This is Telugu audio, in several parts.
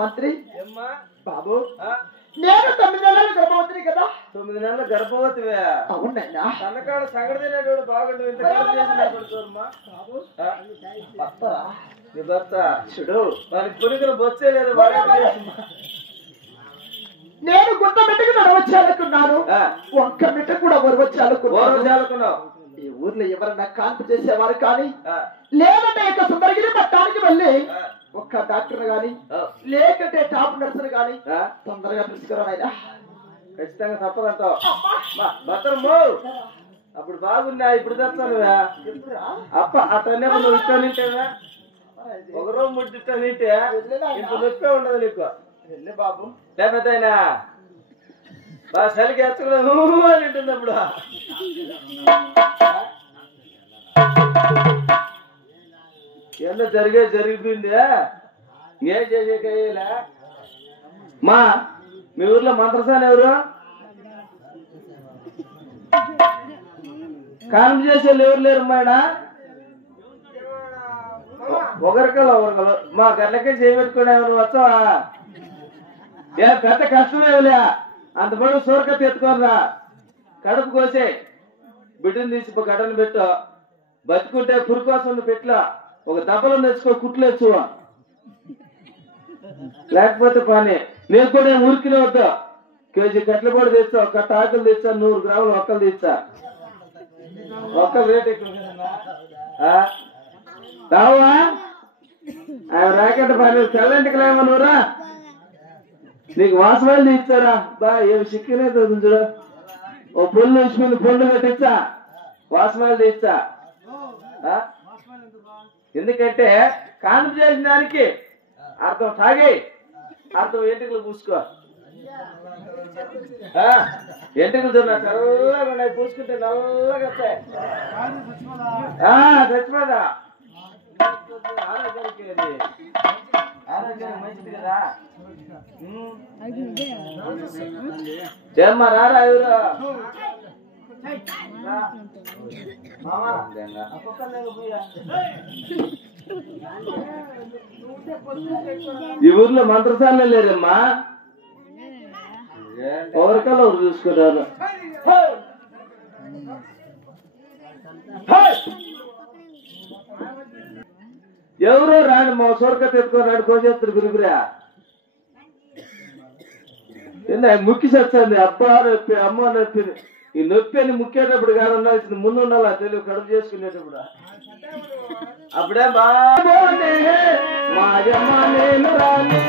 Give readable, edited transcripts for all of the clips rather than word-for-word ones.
మంత్రి బాబు నేను 9 నెలలు గర్భవతిని కదా. 9 నెలల గర్భవతివే? అవునైనా. తనకాడ సంగతి తినేటోడు బాగుండు. ఇంత నీ భర్త చూడు వానికి పురుగులు బొచ్చే లేదు. నేను గుంట మెట్టుకు నడవచ్చాలనుకున్నాను, ఒక్క మెట్ట కూడా వరవచ్చాలనుకున్నాను. ఈ ఊర్లో ఎవరన్నా కాన్పు చేసేవారు కానీ లేదంటే ఇక సుందరగిరి పట్టానికి వెళ్ళి ఒక్క డాక్టర్ గాని లేకంటే టాప్ నర్సులు గాని తొందరగా తీసుకురాయన. ఖచ్చితంగా తప్పదంటావు. భద్రము అప్పుడు బాగున్నా, ఇప్పుడు తెస్తాను. అప్ప అతనే నువ్వు ఇష్టం తింటేవా? ఒక రోజు ముట్టిట్ట తింటే ఇంత నొప్పే ఉండదు నీకు. వెళ్ళి బాబు లేకపోతేనా బాగా చలికి ఎచ్చకూడదు అని ఉంటుంది. అప్పుడు ఏందో జరిగిపోయింది. ఏం చేసేకయ్యేలా? మా మీ ఊర్లో మంత్రసాని ఎవరు? కాన్పు చేసేవాళ్ళు ఎవరు లేరు మాడా? ఒకరికల్లా మా గట్లకే చేయబెట్టుకునే వచ్చావా? ఏ పెద్ద కష్టమేలే, అంత పడు సోరకత్తి ఎత్తుకోనరా. కడుపు కోసే బిడ్డను తీసి గడ్డను పెట్టు. బతుకుంటే పురు కోసం పెట్ల ఒక దెబ్బలు తెచ్చుకో, కుట్లేచ్చు. లేకపోతే పని నేను కూడా ఉరికిన వద్దు. కేజీ కట్ల పొడి తెచ్చా, ఒక కట్ట ఆకులు తెచ్చా, 100 గ్రాములు ఒక్కలు తెచ్చా. ఒక్కలు రేట్ ఎక్కువ రావా? ఆయన రాకెట్ పని తెల్లంటికి లేమనురా. నీకు వాసవాళ్ళు ఇచ్చారా? బా ఏమి సిక్కినే చూడు. ఓ పొల్లు ఇచ్చిపోయింది, పొల్లు కట్టించా, వాసవాళ్ళు ఇచ్చా. ఎందుకంటే కాన్పు చేసిన దానికి అర్థం తాగి అర్థం ఎంటికలు పూసుకో. ఎంటికలు చూడ తెల్లగా ఉన్నాయి, పూసుకుంటే నల్లగా వస్తాయి. చచ్చిపోదా ఆరోగ్యానికి, అది ఆరోగ్యానికి మంచిది కదా. జన్మ రారా ఎవరు ఈ ఊర్లో మంత్రసాలే లేరమ్మా. ఎవరికల్లా ఎవరు చూసుకుంటారు. ఎవరో రాండి, మా సోరకత్తి ఎత్తుకొని రాడు, కోసేస్తారు గురుగురా. ముక్కి చచ్చింది. అబ్బా నొప్పి, అమ్మ నొప్పి. ఈ నొప్పి అని ముక్కేటప్పుడు కాదు ఉండాల్సింది, ముందు ఉండాలా తెలివి కడుపు చేసుకునేటప్పుడు. అప్పుడే బాబోనే మాయమ్మ నేను రానే,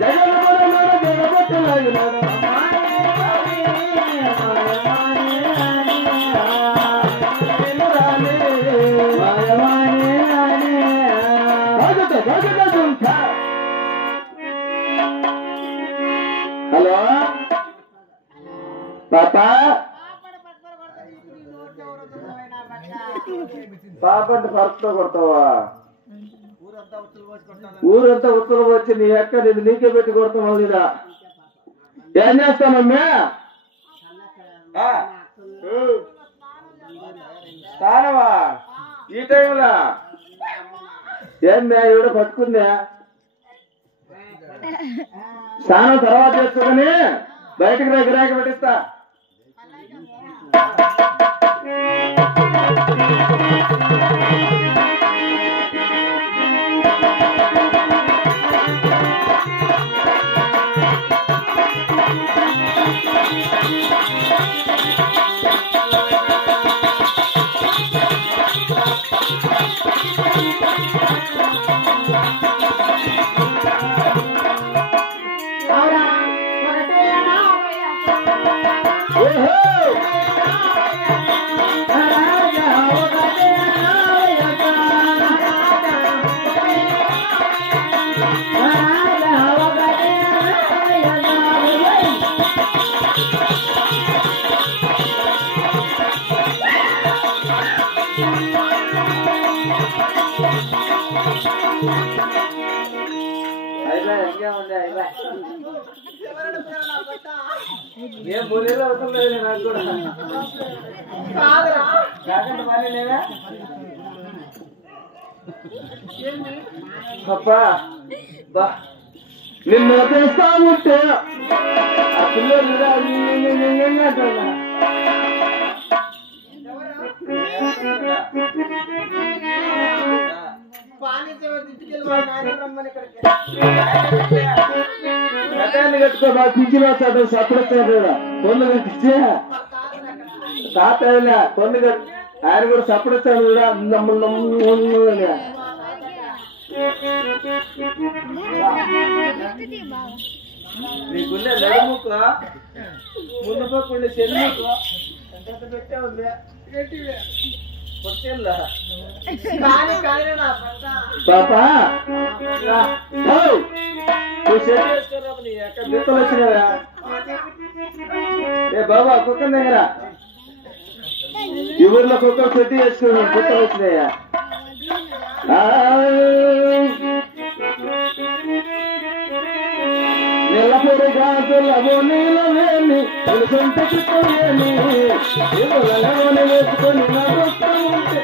జగన్ పాప అంటే పరుపుతో కొడతావా? ఊరంతా ఉత్తరం వచ్చి నీ అక్క నేను నీకే పెట్టి కొడతాం లేదా? ఏం చేస్తానమ్మా? స్నానమా ఈ టైంలో? ఏం ఇవిడ పట్టుకుందా? స్నానం తర్వాత చేసుకుని బయటకు గిరాకి పెట్టిస్తా. ఏం బోలేదో అవసరం లేదు నాకు కూడా. కాకంటే మరి లేదా అప్పా బా నిన్ను చేస్తా ఉంటే ఆ పిల్లలు కట్టుకో బాగా పింఛన్ వస్తాడు సపడతాడు పొన్ను కట్టించే తాత పొన్ను కట్టి ఆయన కూడా సపడతాడు కూడా నీకుండే నడుముకు ముందు పక్కుండే చెల్లుకు ఎంత పెట్టే ఉంది పాపా బిత్తలు వచ్చినావా? ఏ బాబా కుక్క దగ్గర ఈ ఊర్లో కుక్కలు చెట్టు చేసుకున్నాం బిత్తలు వచ్చినాయా? నిలబడి గాజులవో నీలవేమి సొంతకిపోయేమి నిలవని వేసుకొని నా దొస్తం ఉంటే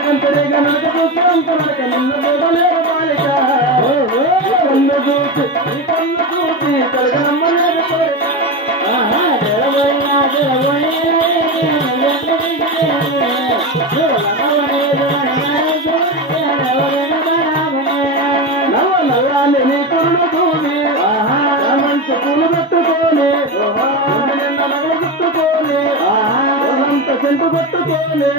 కంటరేగా నడక చూస్తాం కనుక నిన్ను చూడలేరు బాలిక కన్ను చూసి కన్ను చూసి కలగనమ్మలేదు కోరిక నవ్వ నవ్వాలి నీ కురుడు భూమి మంచి పూలు పెట్టుకోని నిన్న నగలు చుట్టుకోని అంత చెంటు పెట్టుకోని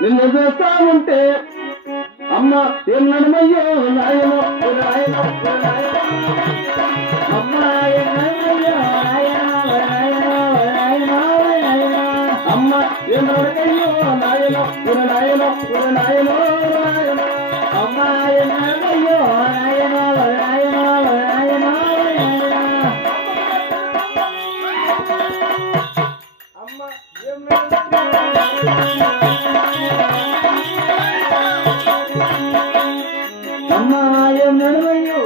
నిన్ను చూస్తా ఉంటే అమ్మ ఏం నడమయ్యో నాయనో నాయనో అమ్మ అమ్మ ఏం నడకయ్యో నాయనో నాయనో నాయనో అమ్మ ఏం నడకయ్యో నాయనో నాయనో నాయనో అమ్మ ఏం అమ్మాయం నడవయ్యో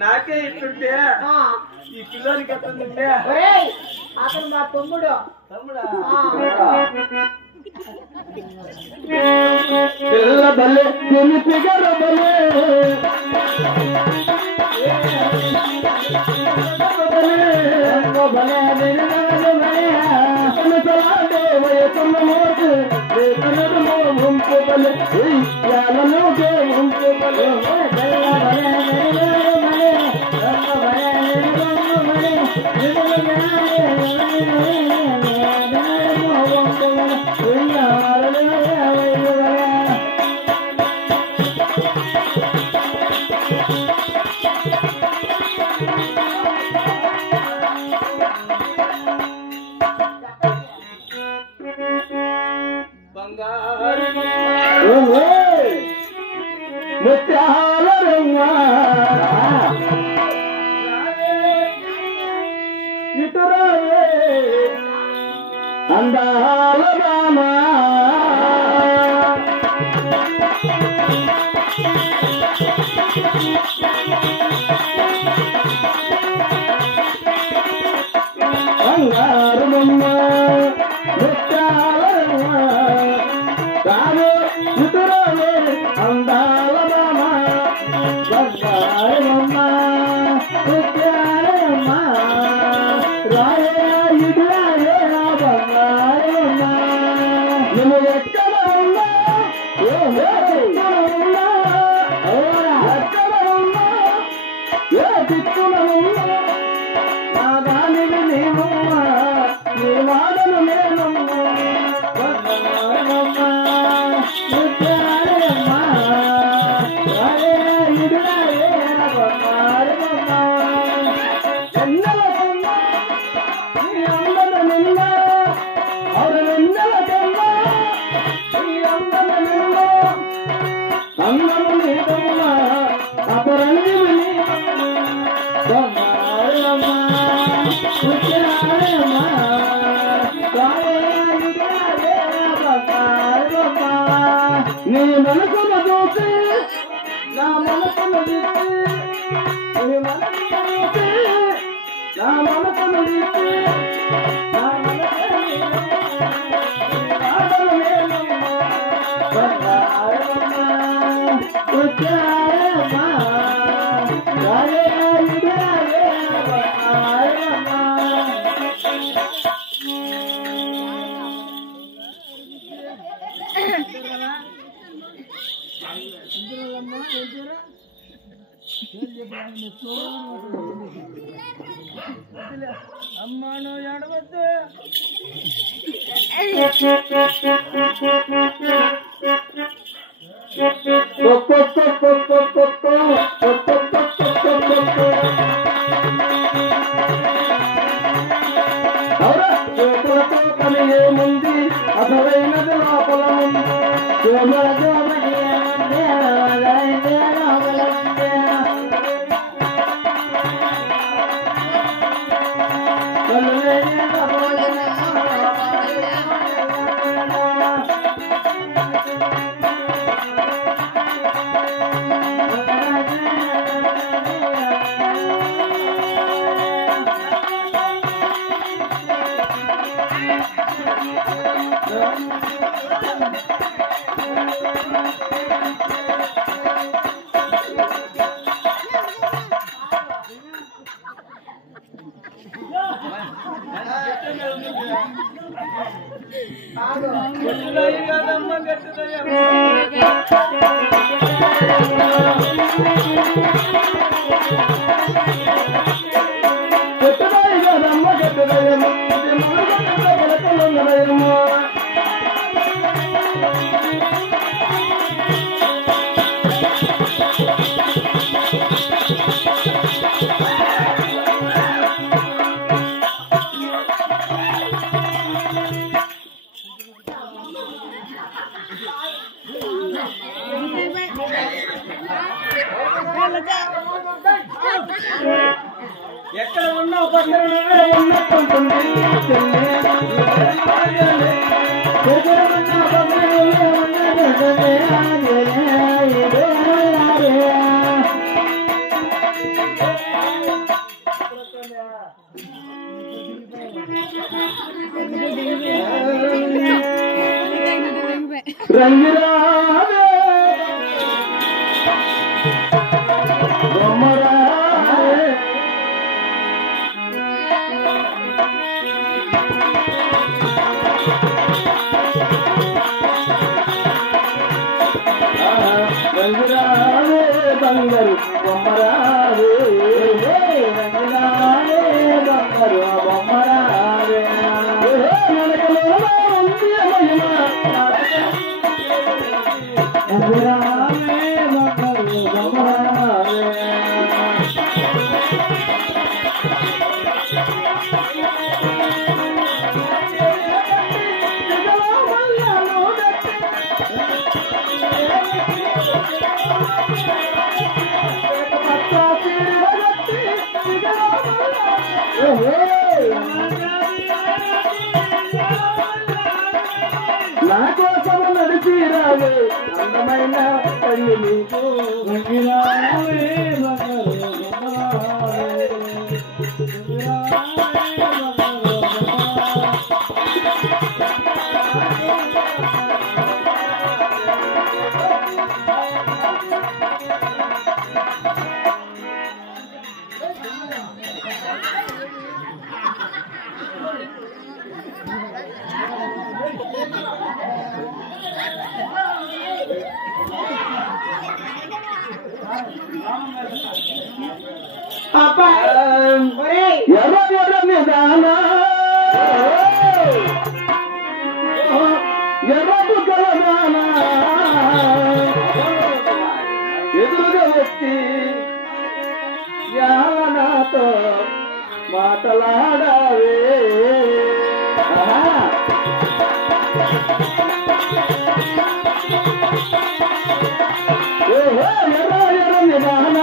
నాకే ఇట్లుంటే ఈ పిల్లలకి ఎట్లుంటే అతను మా తమ్ముడు. పిల్ల బల్లే తిని పిగర బలే బలే వయసున్న మోసు బలే ఉయ్యాలలోకే ఉంటే బలే ముత్యాలరమ్మా ఇతరాలే అందాల రామా బంగారమమ్మ ముత్యాలరమ్మా రామే ఇతరాలే అందాల రామా బంగారమమ్మ ముత్యాలరమ్మ రాయే ఇతరాలే బంగారమమ్మ నువ్వు ఎక్కడ ఉన్నా ఎక్కడ ఉన్నా ఎక్కడ ఉన్నా ఏ దిక్కున ఉన్నా నా దానిని నీవమ్మా నీ వాదను నేనమ్మా బంగారమమ్మ ముత్యాలరమ్మ రాయే ఇతరాలే బంగారమమ్మ ఎన్నెలకమ్మా నీ అందన నిన్న అవరు వెన్నెలకమ్మా నీ అందన నిన్న అందము నీదమ్మా అపరంజివి నీదమ్మా బంగారమమ్మ ముత్యాలరమ్మ రాయే ఇతరాలే బంగారమమ్మ నీ మనసును చూసి నా మనసును చూసి నీ మనసును చూసి నా మనసును చూసి నా మనసును బంగారమమ్మ ముత్యాలరమ్మ రాయే ఇతరాలే బంగారమమ్మ అమ్మాను ఎడవద్దు ఏముంది అసలైనది లోపల ఉంది ఎక్కడ ఉన్నావు నా కోసము నడిచి రావే అందమైన కళ్ళు నీకు ఎర్ర ఎర్ర నిదాన ఎర్రపు కలదాన ఎదురుగా వచ్చి నాతో మాట్లాడావే ఎర్ర ఎర్ర నిదాన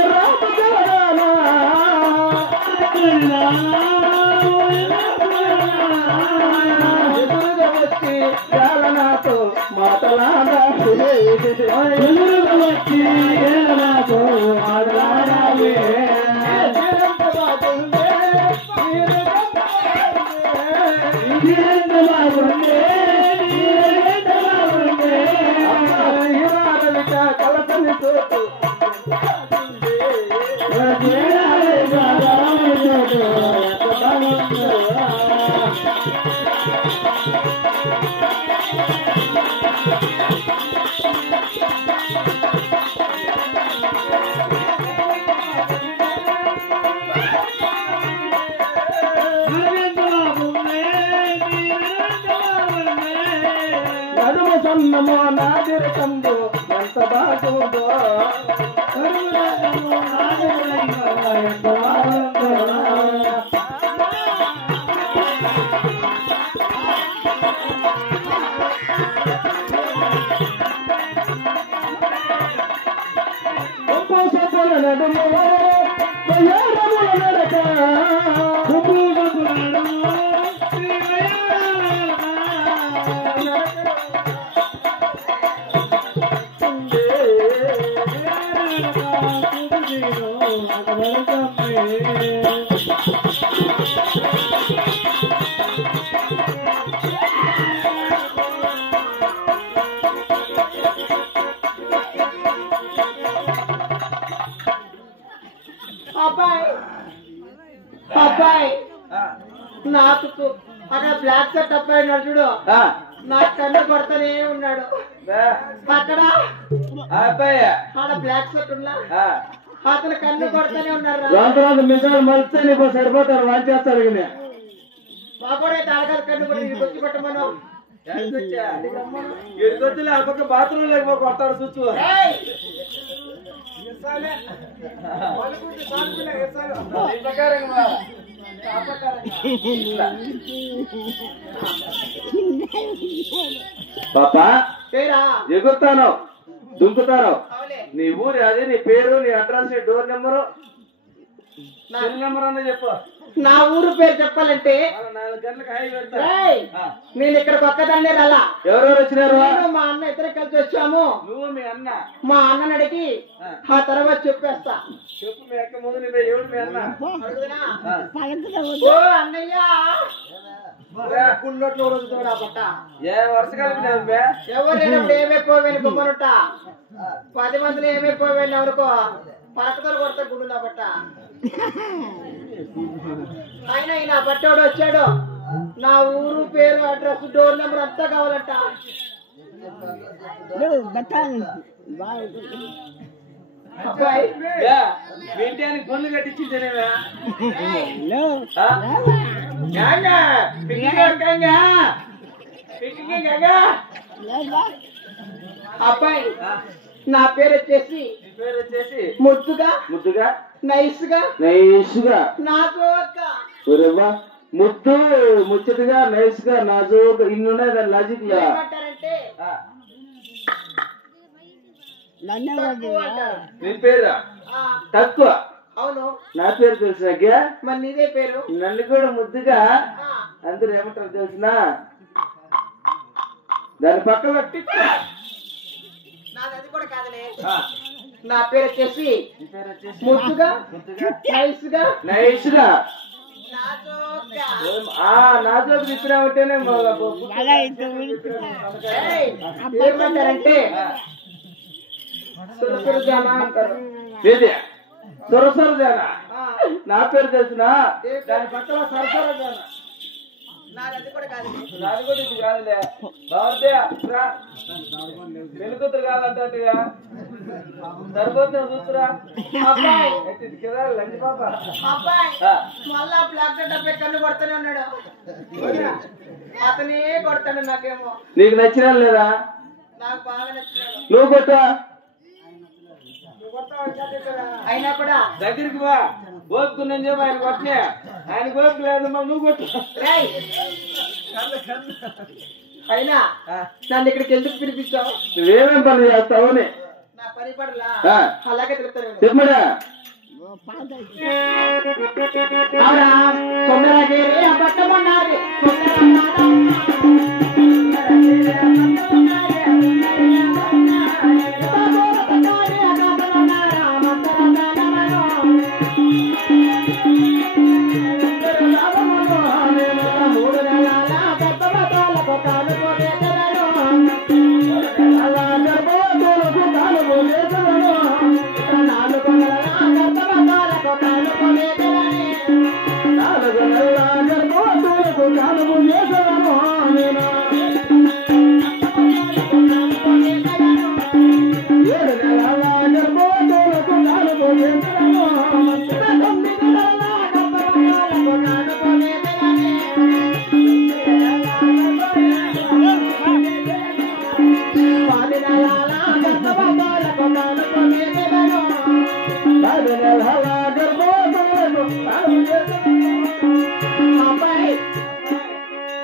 ఎర్రపు కలదాన ఎదురుగా వచ్చి నాతో మాట్లాడావే ఎదురుగా వచ్చి నాతో మాట్లాడావే కలసని చోటు నడుమ సన్నమో నాదిరకందో ఎంత బాగుందో ఎంత బాగుందో ఉప్పు సబ్బుల నడుము వయ్యారముల నడక ఉప్పు సబ్బుల నడుము అబ్బాయి నాకు అక్కడ బ్లాక్ షర్ట్ అబ్బాయి నడుచుడు నా కన్ను కొడతానే ఉన్నాడు అక్కడ అబ్బాయి ఆడ బ్లాక్ షర్ట్ ఉన్నా అతను కన్ను కొడతానే ఉన్నారు తర్వాత మిసాలు మరిస్తే నీకు సరిపోతారు వాళ్ళు చేస్తారు మా కూడా తాడగల కన్ను కొట్టి ఇది వచ్చి కొట్టమను ఇడికొచ్చి ఆ పక్క బాత్రూమ్ లేకపోతే కొడతాడు చూచు పాపా ఎగురుతాను దుంకుతాను నీ ఊరి అది నీ పేరు నీ అడ్రస్ నీ డోర్ నెంబరు నెంబర్ అన్న చెప్పు నా ఊరు పేరు చెప్పాలంటే 4 గంటలకు హై పెడతా నేను ఇక్కడికి ఒక్కదాన్నే రాలా ఎవరెవరు వచ్చినారు మా అన్న ఇద్దరు కలిసి వచ్చాము నువ్వు మీ అన్న మా అన్నని అడిగి ఆ తర్వాత చెప్పేస్తా చెప్పు మీ అక్క ముందు నీ ఎవరు మీ అన్న ఓ అన్నయ్య గుండొట్లు రోజుతోడా బట్ట ఏ వరుస కలిపినా ఎవరైనప్పుడు ఏమైపోయాను బొమ్మనుట 10 మందిని ఏమైపోయాను ఎవరికో పరకతలు కొడతా గుండులా బట్ట ఆయన ఈయన బట్టోడు వచ్చాడు నా ఊరు పేరు అడ్రస్ డోర్ నెంబర్ అంతా కావాలంట అబ్బాయి ఇంటికి పనులు కట్టించిందేనేవా అబ్బాయి నా పేరు వచ్చేసి ముద్దుగా ముద్దుగా నైస్ గా నాకు ముద్దు ముచ్చటగా నైస్ గా నాజుక్ ఇన్నున్నాయి దాని లాజిక్ ఏమంటారంటే నీ పేరు తక్కువ అవును నా పేరు తెలుసా మరి నీదే పేరు నన్ను కూడా ముద్దుగా అందరూ ఏమంటారు తెలిసిన దాని పక్కన నాది అది కూడా కాదులే. నా పేరు వచ్చేసి ముద్దుగా నైస్గా నాజోకు తిప్పినామంటేనే ఏమంటారంటే సురసురు జానా అంటారు. సొరసొర జానా నా పేరు తెలిసిన దాని పక్కన సరసర జానా. నాది కూడా కాదు. నాది కూడా ఇది కాదులే. వెలుగుతురు కాదంటట్టుగా సరిపోతుంది చూస్తురా. అబ్బాయి లంచి పాప అబ్బాయి మళ్ళా బ్లాక్ డబ్బే కన్ను కొడతానే ఉన్నాడు. అతనే కొడతాడు. నాకేమో నీకు నచ్చినా లేదా? నాకు బాగా నచ్చినాడు. నువ్వు కొట్టా అయినా కూడా దగ్గరికి బా. ఓపుకుందని చెప్పి ఆయన కొట్టినా. ఆయన ఓపు లేదమ్మా, నువ్వు కొట్టు. అయినా నన్ను ఇక్కడికి ఎందుకు పిలిపిస్తావు? నువ్వేమేం పని చేస్తావు? నా పని పడలా అలాగే తెలుపుతాను. చెప్పడా తొందరగా పట్టమన్నది.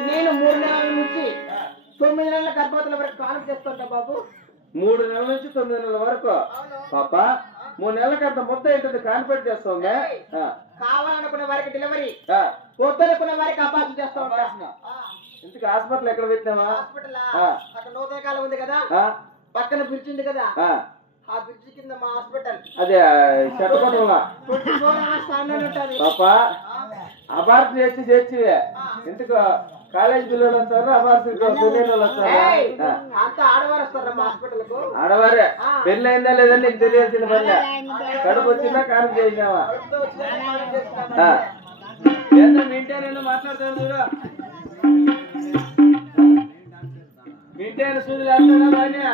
నేను 3 నెలల నుంచి 9 నెలల గర్భవతుల వరకు కాలం చేస్తుంటా బాబు. 3 నెలల నుంచి 9 నెలల వరకు పాప 3 నెలలకి అంత మొత్తం ఏంటంటే కాన్ఫిడెంట్ చేస్తావుగా. కావాలనుకునే వారికి డెలివరీ, వద్దనుకునే వారికి ఆపరేషన్ చేస్తా ఉంటా. ఇంతకు హాస్పిటల్ ఎక్కడ పెట్టినావా? హాస్పిటల్ అక్కడ నూతన కాలం ఉంది కదా, పక్కన బ్రిడ్జ్ ఉంది కదా, ఆ బ్రిడ్జ్ కింద మా హాస్పిటల్. అదే చెట్టపడంలా పాప అబార్ట్ చేర్చి ఇంతకు కాలేజ్ పిల్లలు వస్తారు, అబార్ట్ పిల్లలు వస్తారు. అంతా ఆడవారు వస్తారు మా హాస్పిటల్ కు. ఆడవారే పెళ్లి అయిందా లేదని నీకు తెలియాల్సిన పని. కడుపు వచ్చిందా కాలం చేసినావా? మీంటేనైనా మాట్లాడతాను చూడు. మీంటైన సూదులు వేస్తానా?